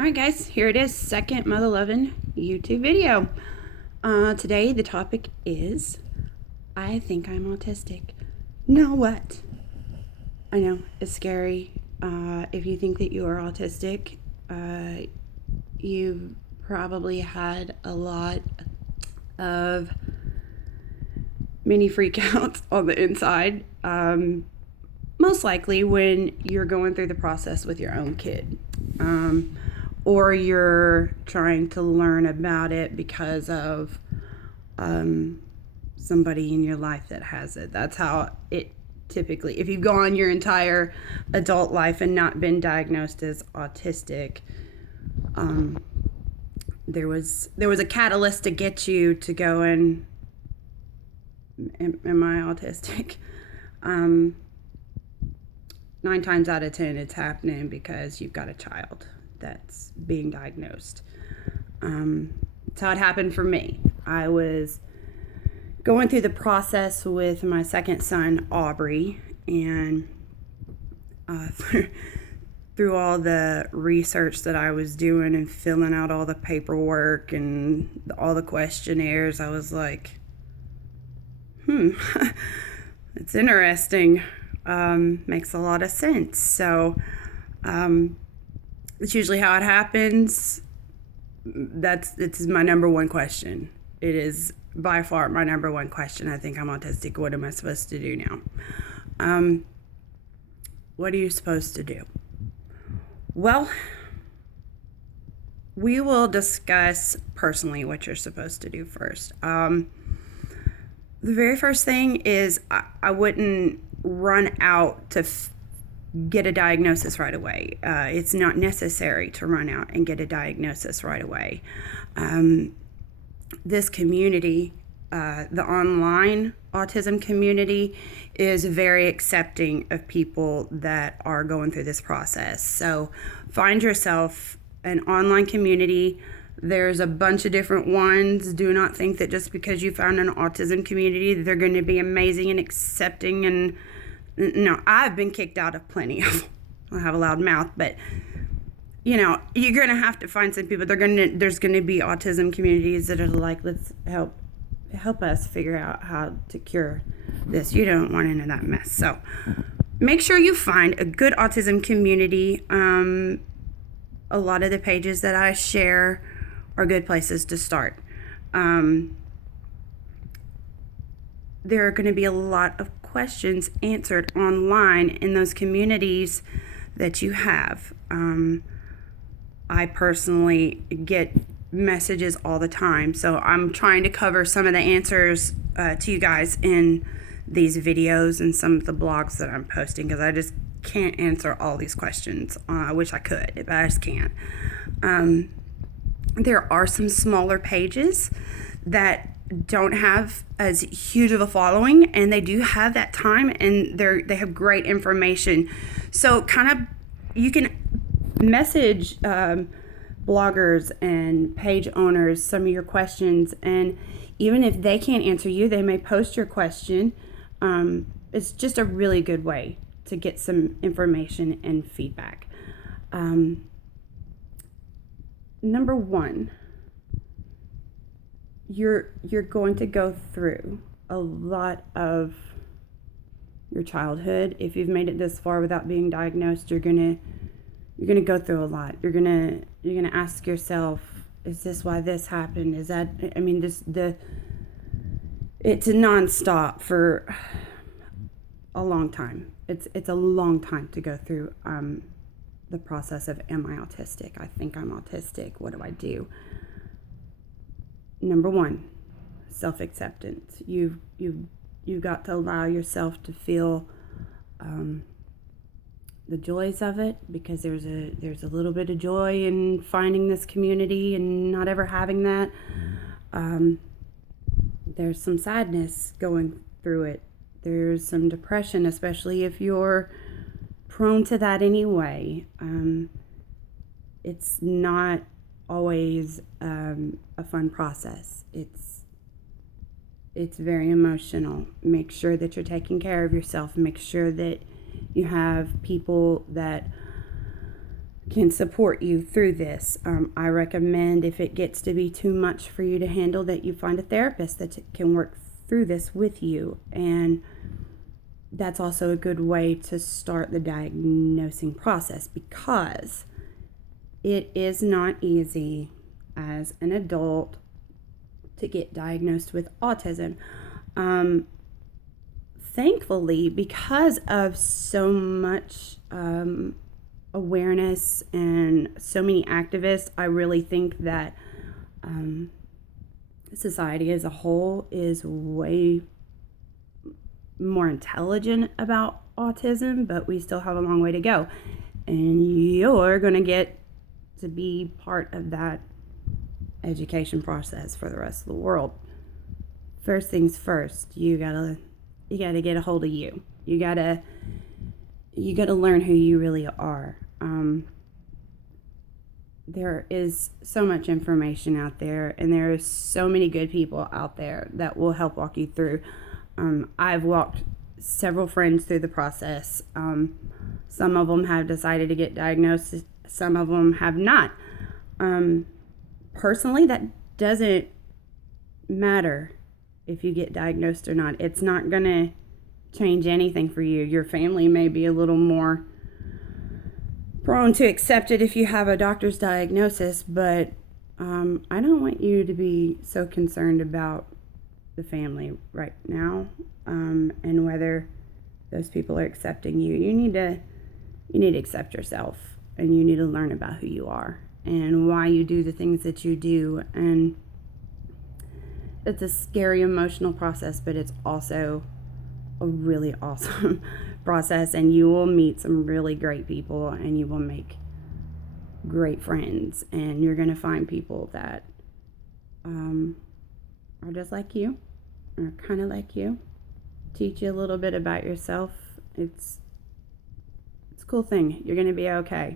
Alright guys, here it is, second Mother Lovin YouTube video. Today the topic is, I think I'm autistic. Now what? I know, it's scary. If you think that you are autistic, you've probably had a lot of mini freakouts on the inside. Most likely when you're going through the process with your own kid. Or you're trying to learn about it because of somebody in your life that has it. That's how it typically, if you've gone your entire adult life and not been diagnosed as autistic, there was a catalyst to get you to go and, am I autistic? 9 times out of 10 it's happening because you've got a child that's being diagnosed. That's how it happened for me. I was going through the process with my second son, Aubrey, and through all the research that I was doing and filling out all the paperwork and all the questionnaires, I was like, it's interesting. Makes a lot of sense. So, it's usually how it happens. It's my number one question. It is by far my number one question. I think I'm autistic. What am I supposed to do now? What are you supposed to do? Well, we will discuss personally what you're supposed to do first. The very first thing is I wouldn't run out to get a diagnosis right away. It's not necessary to run out and get a diagnosis right away. This community, the online autism community, is very accepting of people that are going through this process. So find yourself an online community. There's a bunch of different ones. Do not think that just because you found an autism community that they're going to be amazing and accepting. And no, I've been kicked out of plenty of them. I have a loud mouth, but you know, you're going to have to find some people. There's going to be autism communities that are like, let's help us figure out how to cure this. You don't want into that mess. So make sure you find a good autism community. A lot of the pages that I share are good places to start. There are going to be a lot of questions answered online in those communities that you have. I personally get messages all the time, so I'm trying to cover some of the answers to you guys in these videos and some of the blogs that I'm posting, because I just can't answer all these questions. I wish I could, but I just can't. There are some smaller pages that don't have as huge of a following, and they do have that time, and they have great information. So kind of you can message bloggers and page owners some of your questions, and even if they can't answer you, they may post your question. It's just a really good way to get some information and feedback. Number one, you're going to go through a lot of your childhood. If you've made it this far without being diagnosed, you're gonna go through a lot. You're gonna ask yourself, is this why this happened? Is that, I mean, it's a nonstop for a long time. It's a long time to go through the process of, am I autistic? I think I'm autistic. What do I do? Number one, self-acceptance. You've got to allow yourself to feel the joys of it, because there's a little bit of joy in finding this community and not ever having that. There's some sadness going through it. There's some depression, especially if you're prone to that anyway. It's not always a fun process. It's very emotional. Make sure that you're taking care of yourself. Make sure that you have people that can support you through this. I recommend, if it gets to be too much for you to handle, that you find a therapist that can work through this with you. And that's also a good way to start the diagnosing process, because it is not easy as an adult to get diagnosed with autism. Thankfully, because of so much awareness and so many activists, I really think that society as a whole is way more intelligent about autism, but we still have a long way to go. And you're going to get to be part of that education process for the rest of the world. First things first, you gotta get a hold of you. You gotta learn who you really are. There is so much information out there, and there are so many good people out there that will help walk you through. I've walked several friends through the process. Some of them have decided to get diagnosed, some of them have not. Personally, that doesn't matter if you get diagnosed or not. It's not going to change anything for you. Your family may be a little more prone to accept it if you have a doctor's diagnosis, but I don't want you to be so concerned about the family right now, and whether those people are accepting you. You need to accept yourself, and you need to learn about who you are and why you do the things that you do. And it's a scary emotional process, but it's also a really awesome process, and you will meet some really great people, and you will make great friends, and you're going to find people that are just like you, or kind of like you, teach you a little bit about yourself. It's a cool thing. You're going to be okay.